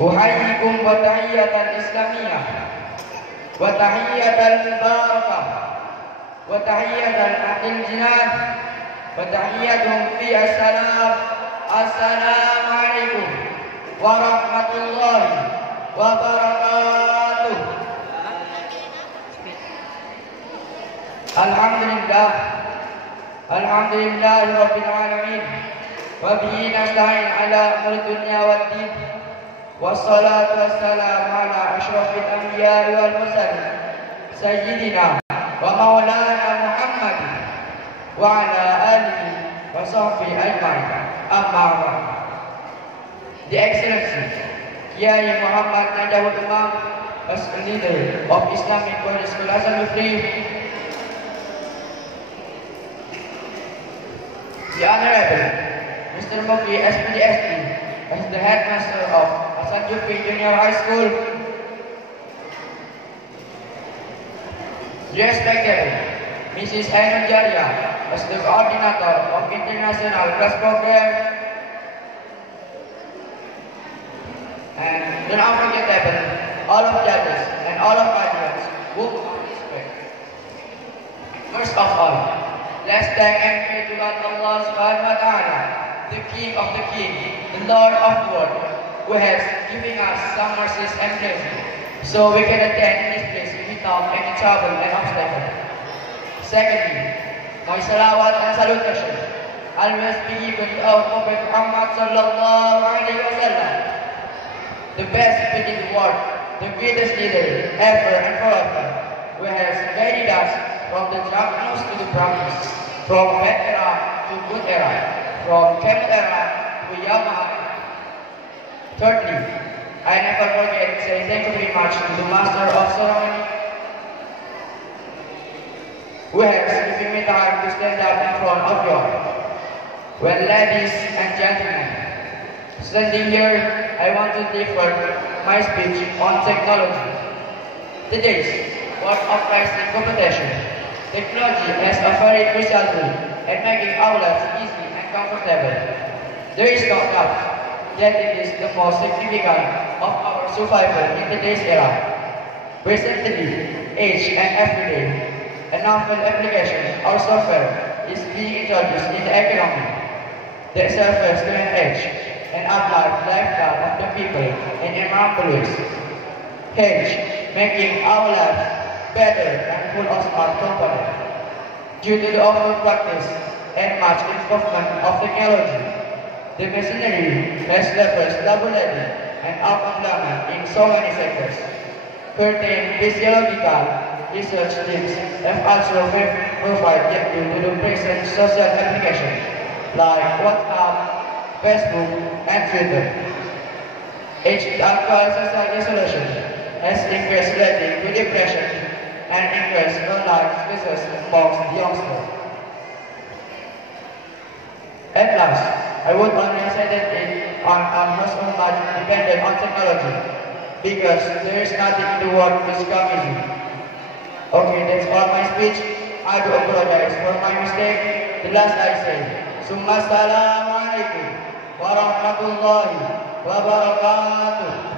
أحييكم بتحية الإسلامية وتحية المباركة وتحية أهل الجنان وتحيتهم في السلام. السلام عليكم ورحمة الله وبركاته. الحمد لله رب العالمين وبه نستعين على أمر الدنيا والدين والصلاة والسلام على أشرف الأنبياء والمرسلين سيدنا ومولانا محمد وعلى آله وصحبه أجمعين. أما بعد. The Excellency Kiai Muhammad Najawul Imam, as a leader of Islamic College School Asal Mufri, the Honorable Mr. Mukli SPDSP, as the headmaster of Hasan Jufri Junior High School, the respected Mrs. Ainul Jaria, as the coordinator of International Class Program, and the unforgettable all of judges and all of audience whom I respect. First of all, let's thank and pray to God Allah Subhanahu wa Ta'ala, the King of the King, the Lord of the world, who has given us some mercies and blessings, so we can attend this place without any trouble and obstacle. Secondly, my salawat and salutation always be given to our Prophet Muhammad Sallallahu Alaihi Wasallam, the best speaker in the world, the greatest leader ever and forever, who has guided us from the darkness to the brightness, from bad era to good era, from camel era to Yamaha era. Thirdly, I never forget to say thank you very much to the master of ceremony, who has given me time to stand up in front of you. Well, ladies and gentlemen, standing here, I want to defer my speech on technology. Today's World of Wrestling competition, technology has a very crucial role in making our lives easy and comfortable. There is no doubt that it is the most significant of our survival in today's era. Recently, each and every day, a novel application or software is being introduced in the economy that serves to enrich and uplift the lifestyle of the people in innumerable ways, hence making our lives better and full of smart components. Due to the over practice and much improvement of technology, the machinery has leveraged double-headed and unemployment in so many sectors. Certain physiological research teams have also provided due to the present social applications like WhatsApp, Facebook, and Twitter. Alcohol society solution has increased leading to depression and increased online cases amongst the youngsters. At last, I would only say that I'm not so much dependent on technology, because there is nothing in the world which comes easy. Okay, that's all my speech. I do apologize for my mistake. The last I say, Summa Assalamu Alaikum warahmatullahi wabarakatuh.